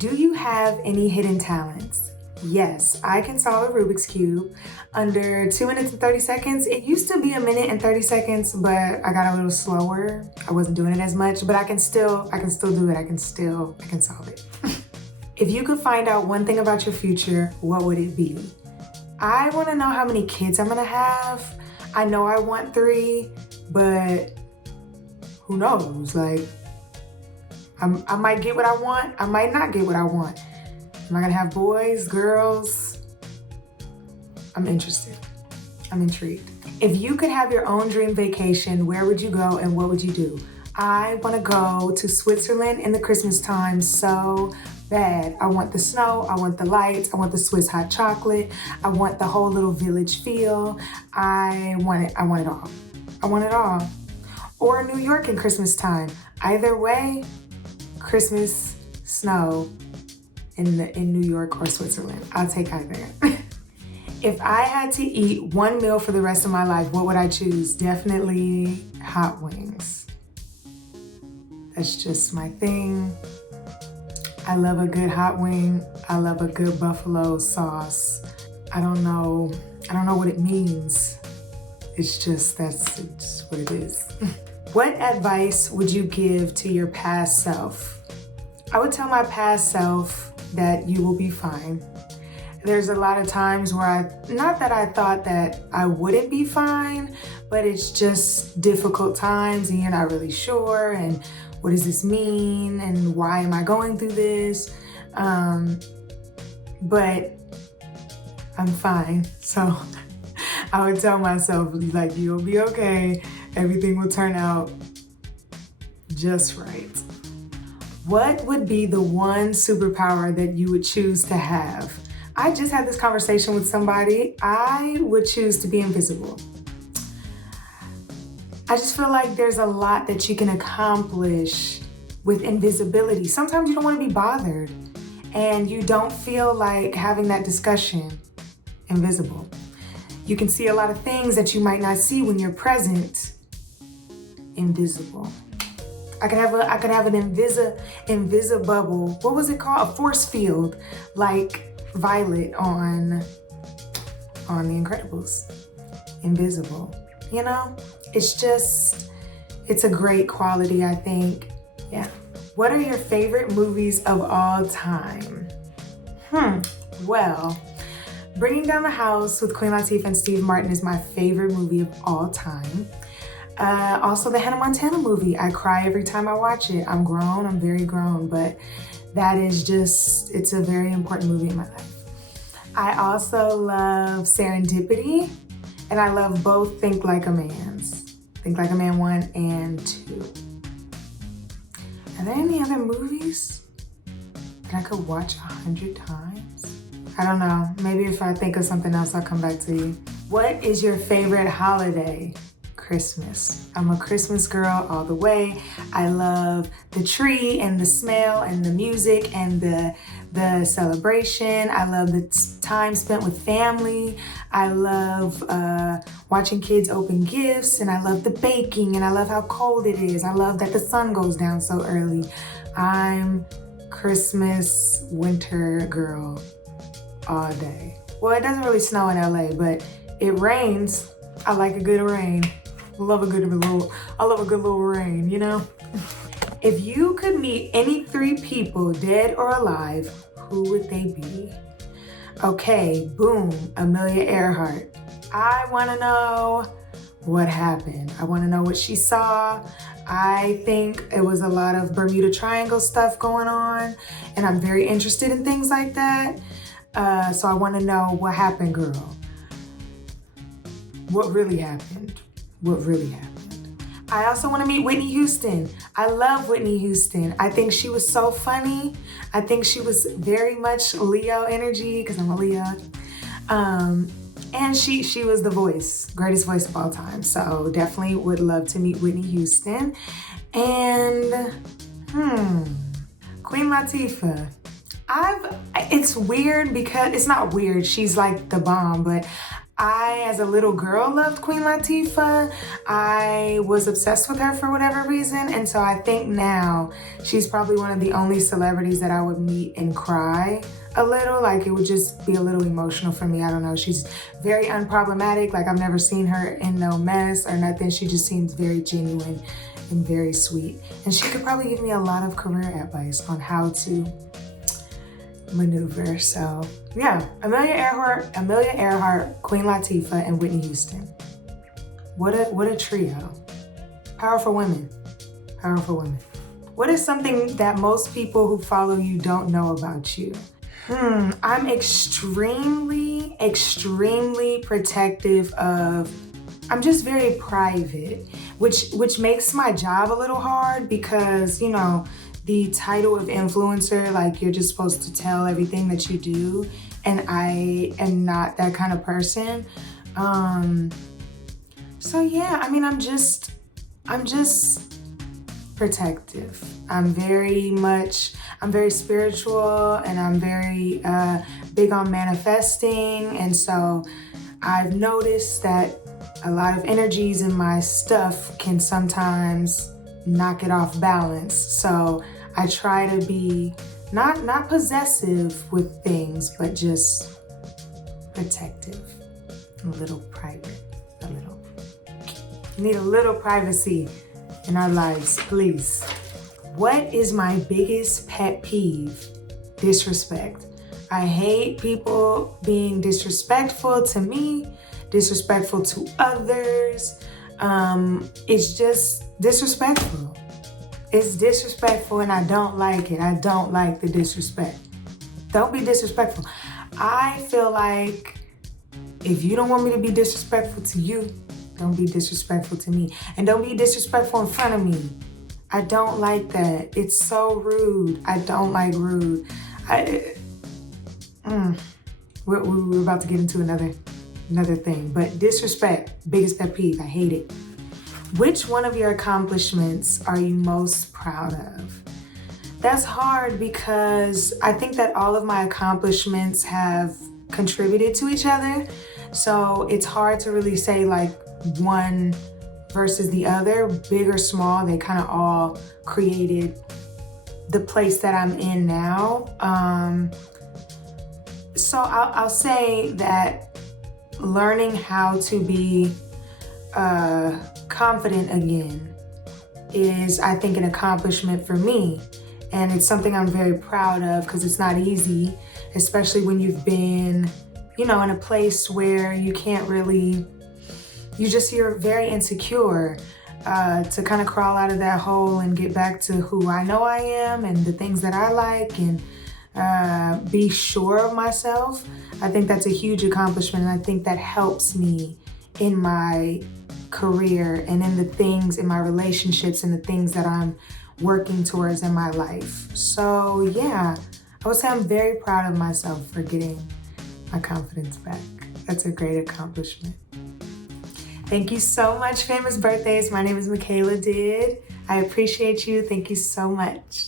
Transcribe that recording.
Do you have any hidden talents? Yes, I can solve a Rubik's Cube under 2 minutes and 30 seconds. It used to be 1 minute and 30 seconds, but I got a little slower. I wasn't doing it as much, but I can still do it. I can solve it. If you could find out one thing about your future, what would it be? I want to know how many kids I'm gonna have. I know I want 3, but who knows? Like, I might get what I want. I might not get what I want. Am I gonna have boys, girls? I'm interested. I'm intrigued. If you could have your own dream vacation, where would you go and what would you do? I wanna go to Switzerland in the Christmas time so bad. I want the snow, I want the lights, I want the Swiss hot chocolate, I want the whole little village feel. I want it all. I want it all. Or New York in Christmas time. Either way, Christmas, snow in New York or Switzerland. I'll take either. If I had to eat one meal for the rest of my life, what would I choose? Definitely hot wings. That's just my thing. I love a good hot wing. I love a good buffalo sauce. I don't know what it means. It's just what it is. What advice would you give to your past self? I would tell my past self that you will be fine. There's a lot of times where not that I thought that I wouldn't be fine, but it's just difficult times and you're not really sure and what does this mean and why am I going through this? But I'm fine. So I would tell myself, like, you'll be okay. Everything will turn out just right. What would be the one superpower that you would choose to have? I just had this conversation with somebody. I would choose to be invisible. I just feel like there's a lot that you can accomplish with invisibility. Sometimes you don't want to be bothered and you don't feel like having that discussion. Invisible. You can see a lot of things that you might not see when you're present. Invisible. I could have an invisible, what was it called? A force field, like Violet on The Incredibles. Invisible. You know? It's a great quality, I think. Yeah. What are your favorite movies of all time? Well, Bringing Down the House with Queen Latifah and Steve Martin is my favorite movie of all time. Also the Hannah Montana movie. I cry every time I watch it. I'm grown, I'm very grown, but that is it's a very important movie in my life. I also love Serendipity, and I love both Think Like a Man's. Think Like a Man 1 and 2. Are there any other movies that I could watch 100 times? I don't know. Maybe if I think of something else, I'll come back to you. What is your favorite holiday? Christmas. I'm a Christmas girl all the way. I love the tree and the smell and the music and the celebration. I love the time spent with family. I love watching kids open gifts, and I love the baking, and I love how cold it is. I love that the sun goes down so early. I'm Christmas winter girl all day. Well, it doesn't really snow in LA, but it rains. I like a good rain. I love a good little rain, you know? If you could meet any 3 people, dead or alive, who would they be? Okay, boom, Amelia Earhart. I wanna know what happened. I wanna know what she saw. I think it was a lot of Bermuda Triangle stuff going on, and I'm very interested in things like that. So I wanna know what happened, girl. What really happened? What really happened? I also want to meet Whitney Houston. I love Whitney Houston. I think she was so funny. I think she was very much Leo energy, because I'm a Leo. And she was the greatest voice of all time. So definitely would love to meet Whitney Houston. And Queen Latifah. It's weird because it's not weird. She's like the bomb, but I, as a little girl, loved Queen Latifah. I was obsessed with her for whatever reason. And so I think now she's probably one of the only celebrities that I would meet and cry a little. Like, it would just be a little emotional for me. I don't know. She's very unproblematic. Like, I've never seen her in no mess or nothing. She just seems very genuine and very sweet. And she could probably give me a lot of career advice on how to maneuver. So yeah, Amelia Earhart, Queen Latifah, and Whitney Houston. What a trio. Powerful women. Powerful women. What is something that most people who follow you don't know about you? I'm extremely protective of, I'm just very private, which makes my job a little hard because, you know, the title of influencer, like, you're just supposed to tell everything that you do, and I am not that kind of person. So yeah, I mean, I'm just protective. I'm very spiritual, and I'm very big on manifesting, and so I've noticed that a lot of energies in my stuff can sometimes knock it off balance. So I try to be not possessive with things, but just protective, a little private, a little. You need a little privacy in our lives, please. What is my biggest pet peeve? Disrespect. I hate people being disrespectful to me, disrespectful to others. It's just disrespectful. It's disrespectful, and I don't like it. I don't like the disrespect. Don't be disrespectful. I feel like if you don't want me to be disrespectful to you, don't be disrespectful to me. And don't be disrespectful in front of me. I don't like that. It's so rude. I don't like rude. We're about to get into another thing, but disrespect, biggest pet peeve. I hate it. Which one of your accomplishments are you most proud of? That's hard because I think that all of my accomplishments have contributed to each other. So it's hard to really say like one versus the other, big or small. They kind of all created the place that I'm in now. So I'll say that learning how to be confident again is, I think, an accomplishment for me. And it's something I'm very proud of because it's not easy, especially when you've been, you know, in a place where you can't really, you're very insecure. To kind of crawl out of that hole and get back to who I know I am and the things that I like and be sure of myself. I think that's a huge accomplishment, and I think that helps me in my career and in the things, in my relationships and the things that I'm working towards in my life. So yeah, I would say I'm very proud of myself for getting my confidence back. That's a great accomplishment. Thank you so much, Famous Birthdays. My name is Makayladid. I appreciate you. Thank you so much.